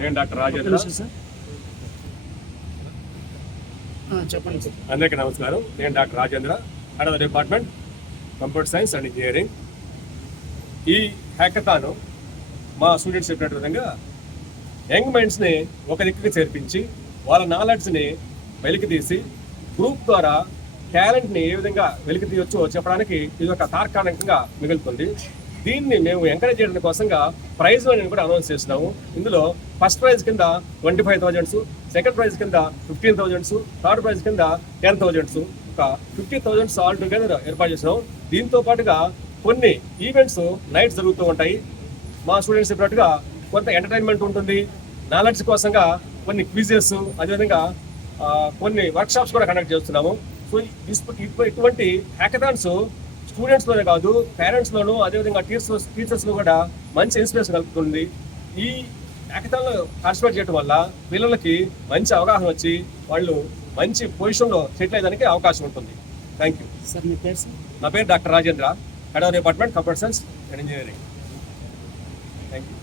నేను డాక్టర్ రాజేంద్ర. చెప్పండి సార్. అందరికీ నమస్కారం. నేను doctor Rajendra, head of the department computer science and engineering. ఈ హ్యాకథాన్ మా స్టూడెంట్స్ చెప్పినట్టు విధంగా యంగ్ మైండ్స్ని ఒక దిక్కుకి చేర్పించి వాళ్ళ నాలెడ్జ్ని వెలికి తీసి గ్రూప్ ద్వారా టాలెంట్ని ఏ విధంగా వెలికి తీయొచ్చో చెప్పడానికి ఇది ఒక తార్కాణికంగా మిగులుతుంది. దీన్ని మేము ఎంకరేజ్ చేయడం కోసంగా ప్రైజ్ అని కూడా అనౌన్స్ చేస్తున్నాము. ఇందులో ఫస్ట్ ప్రైజ్ కింద 25,000, సెకండ్ ప్రైజ్ కింద 15,000, థర్డ్ ప్రైజ్ కింద 10,000, ఒక 50,000 ఆల్ టుగెదర్ ఏర్పాటు చేసినాం. దీంతో పాటుగా కొన్ని ఈవెంట్స్ నైట్స్ జరుగుతూ ఉంటాయి. మా స్టూడెంట్స్ చెప్పినట్టుగా కొంత ఎంటర్టైన్మెంట్ ఉంటుంది. నాలెడ్జ్ కోసంగా కొన్ని క్విజెస్, అదేవిధంగా కొన్ని వర్క్షాప్స్ కూడా కండక్ట్ చేస్తున్నాము. సో ఇటువంటి హ్యాకథాన్స్ స్టూడెంట్స్లోనే కాదు, పేరెంట్స్లోనూ, అదేవిధంగా టీచర్స్లో కూడా మంచి ఇన్స్పిరేషన్ కలుగుతుంది. ఈ హ్యాకథాన్లో పార్టిసిపేట్ చేయడం వల్ల పిల్లలకి మంచి అవగాహన వచ్చి వాళ్ళు మంచి పొజిషన్లో సెటిల్ అయ్యడానికి అవకాశం ఉంటుంది. Thank you sir. మీ పేరు సార్? నా పేరు doctor Rajendra, head of department computer science and engineering. Thank you.